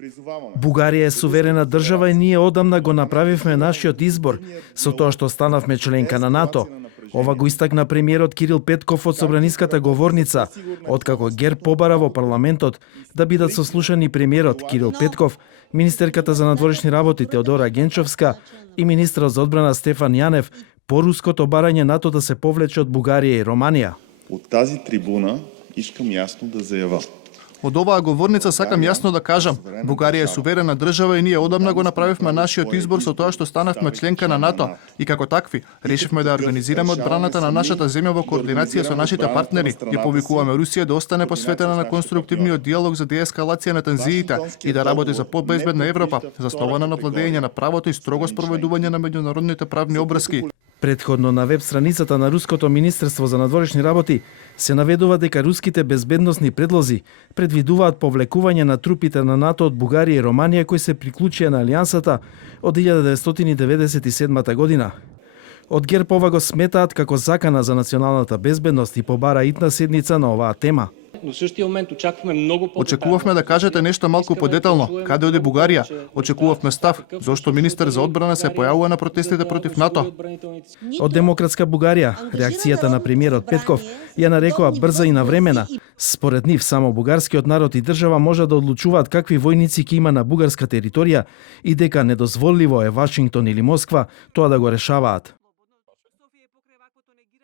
Бугарија е суверена држава и ние одамна го направивме нашиот избор со тоа што станавме членка на НАТО. Ова го истакна премиерот Кирил Петков од собраниската говорница, откако ГЕРБ побара во парламентот да бидат сослушани премиерот Кирил Петков, министерката за надворешни работи Теодора Генчовска и министрот за одбрана Стефан Јанев по руското барање НАТО да се повлече од Бугарија и Романија. Од тази трибуна искам јасно да зајава. Од оваа говорница сакам јасно да кажам, Бугарија е суверена држава и ние одамна го направивме нашиот избор со тоа што станавме членка на НАТО и како такви решивме да организираме одбраната на нашата земја во координација со нашите партнери. Ја повикуваме Русија да остане посветена на конструктивниот диалог за деескалација на тензиите и да работи за побезбедна Европа, заснована на владење на правото и строго спроведување на меѓународните правни обврски. Предходно на веб страницата на Руското министерство за надворешни работи се наведува дека руските безбедносни предлози предвидуваат повлекување на трупите на НАТО од Бугарија и Романија кои се приклучија на алијансата од 1997 година. Од ГЕРБ ова го сметаат како закана за националната безбедност и побара итна седница на оваа тема. Но същия момент очакваме много Очекувавме да кажете нешто малку подетално. Каде оди Бугарија? Очекувавме став. Зошто министер за одбрана се појавува на протестите против НАТО? Од Демократска Бугарија, реакцијата на премиерот Петков ја нарекува брза и навремена. Според нив, само бугарскиот народ и држава можат да одлучуваат какви војници ќе има на бугарска територија и дека недозволиво е Вашингтон или Москва тоа да го решаваат.